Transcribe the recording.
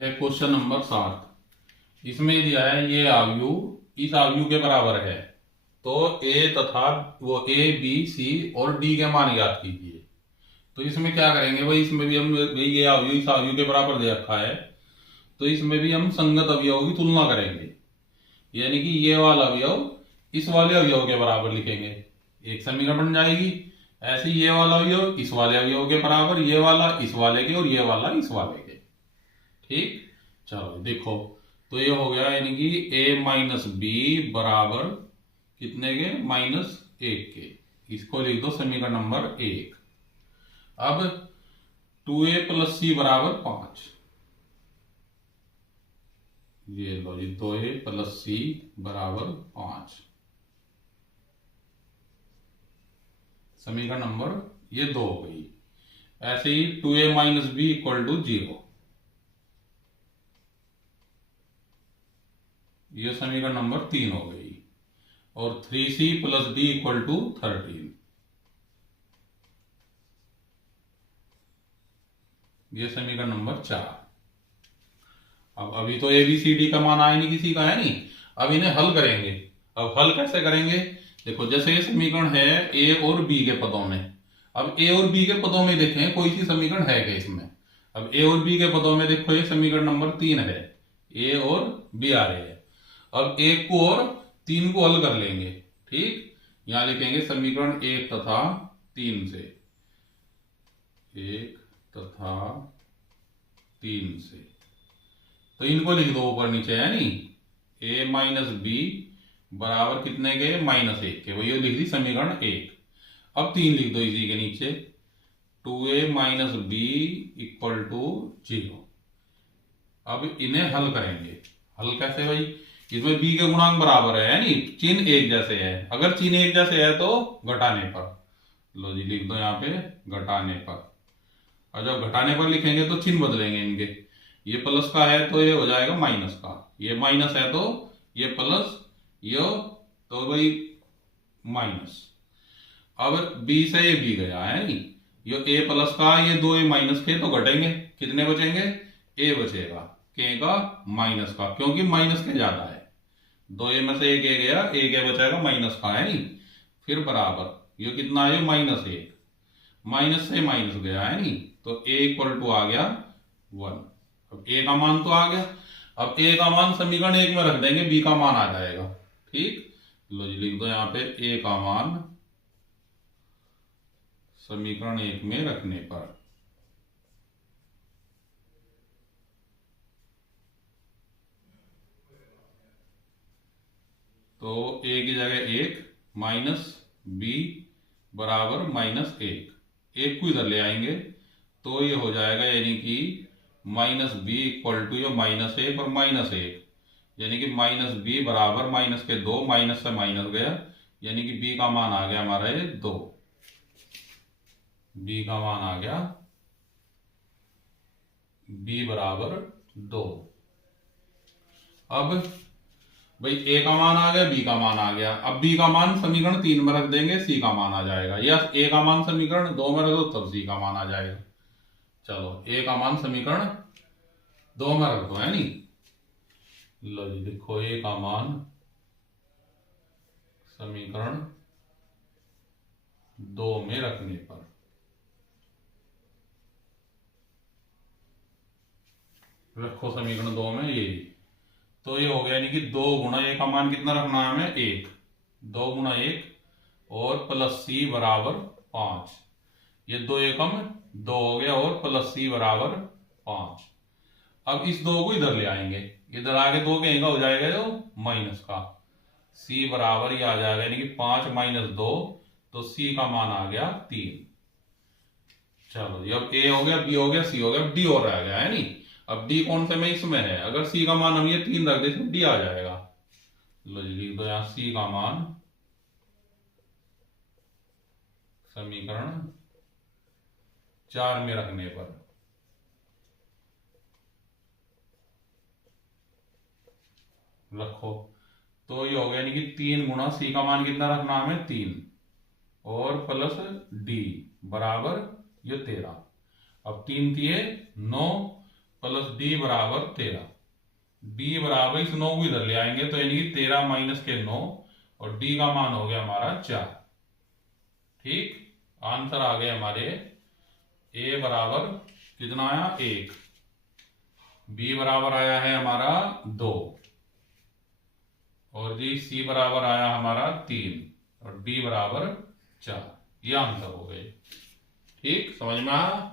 Question number 7। इसमें दिया है ये अवयव इस अवयव के बराबर है, तो ए तथा वो ए बी सी और डी के मान ज्ञात कीजिए। तो इसमें क्या करेंगे भाई, इसमें भी हम भाई ये अवयव इस अवयव के बराबर दे रखा है, तो इसमें भी हम संगत अवयवों की तुलना करेंगे। यानी कि ये वाला अवयव इस वाले अवयव के बराबर लिखेंगे, एक समीकरण बन जाएगी। ऐसे ही ये वाला अवयव इस वाले अवयव के बराबर, ये वाला इस वाले के और ये वाला इस वाले के। ठीक, चलो देखो, तो ये हो गया यानी कि a माइनस बी बराबर कितने के, -1 के। इसको लिख दो समीकरण नंबर 1। अब 2a प्लस सी बराबर 5। ये लो जी, 2a प्लस सी बराबर 5, समीकरण नंबर ये 2 हो गई। ऐसे ही 2a minus B equal to 0, ये समीकरण नंबर 3 हो गई। और 3c plus D equal to 13, ये समीकरण नंबर 4। अब अभी तो ए बी सी डी का मान आया नहीं, किसी का है नहीं। अब इन्हें हल करेंगे। अब हल कैसे करेंगे, देखो जैसे ये समीकरण है ए और बी के पदों में। अब ए और बी के पदों में देखें कोई सी समीकरण है क्या इसमें। अब ए और बी के पदों में देखो, ये समीकरण नंबर 3 है, ए और बी आ रहे हैं। अब 1 को और 3 को हल कर लेंगे। ठीक, यहां लिखेंगे समीकरण 1 तथा 3 से, 1 तथा 3 से। तो इनको लिख दो ऊपर नीचे, है नहीं, a माइनस बी बराबर कितने के, -1 के। वही लिख दी समीकरण 1। अब 3 लिख दो इसी के नीचे, 2a minus B equal to 0। अब इन्हें हल करेंगे। हल कैसे भाई, इसमें b के गुणांक बराबर है नहीं, चिन्ह एक जैसे है। अगर चिन्ह एक जैसे है तो घटाने पर, लो जी लिख दो यहाँ पे घटाने पर। और जब घटाने पर लिखेंगे तो चिन्ह बदलेंगे इनके। ये प्लस का है तो ये हो जाएगा माइनस का, ये माइनस है तो ये प्लस, ये तो भाई माइनस। अब b से ये b गया है नहीं, ये a प्लस का, ये 2a माइनस के, तो घटेंगे, कितने बचेंगे, a बचेगा, k का माइनस का, क्योंकि माइनस के ज्यादा है। 2a में से एक a गया, एक a बचाएगा माइनस का, है नहीं। फिर बराबर ये कितना है, -1, माइनस से माइनस गया, है नहीं, तो a इक्वल टू आ गया 1। अब a का मान तो आ गया। अब a का मान समीकरण 1 में रख देंगे, b का मान आ जाएगा। ठीक, लो जी लिख दो यहाँ पे a का मान समीकरण 1 में रखने पर, तो a की जगह 1 माइनस b बराबर -1। 1 को इधर ले आएंगे तो ये हो जाएगा, यानी कि -b इक्वल टू ये -1 और -1, यानी कि -b बराबर माइनस के 2, माइनस से माइनस गया, यानी कि b का मान आ गया हमारा ये 2। b का मान आ गया b बराबर 2। अब भाई a का मान आ गया, b का मान आ गया। अब b का मान समीकरण 3 में रख देंगे, c का मान आ जाएगा, या a का मान समीकरण 2 में रख दो तब c का मान आ जाएगा। चलो a का मान समीकरण 2 में रख दो, है नहीं। लो जी देखो, a का मान समीकरण 2 में रखने पर, रखो समीकरण 2 में ये, तो ये हो गया, यानी कि 2 गुणा a का मान कितना रखना है हमें, 1, 2 गुणा 1 और प्लस c बराबर 5। ये 2 एकम 2 हो गया और प्लस c बराबर 5। अब इस 2 को इधर ले आएंगे, इधर आगे 2 के हो जाएगा जो माइनस का, c बराबर ये आ जाएगा, यानी कि 5 माइनस 2, तो c का मान आ गया 3। चलो ये अब a हो गया, b हो गया, c हो गया, अब d और रह गया, है नहीं। अब d कौन से में, इसमें है। अगर c का मान हम ये 3 रख दे तो d आ जाएगा। लो जी लिख दो यहाँ c का मान समीकरण 4 में रखने पर, रखो, तो ये हो गया, यानी कि 3 गुणा c का मान कितना रखना हमें, 3 और प्लस d बराबर ये 13। अब 3 दिए 9, प्लस डी बराबर 13। डी बराबर इस 9 को इधर ले आएंगे तो यानी कि 13 माइनस के 9 और डी का मान हो गया हमारा 4। ठीक, आंसर आ गए हमारे ए बराबर कितना आया 1, बी बराबर आया है हमारा 2 और जी सी बराबर आया हमारा 3 और डी बराबर 4। ये आंसर हो गए। ठीक, समझ में आया।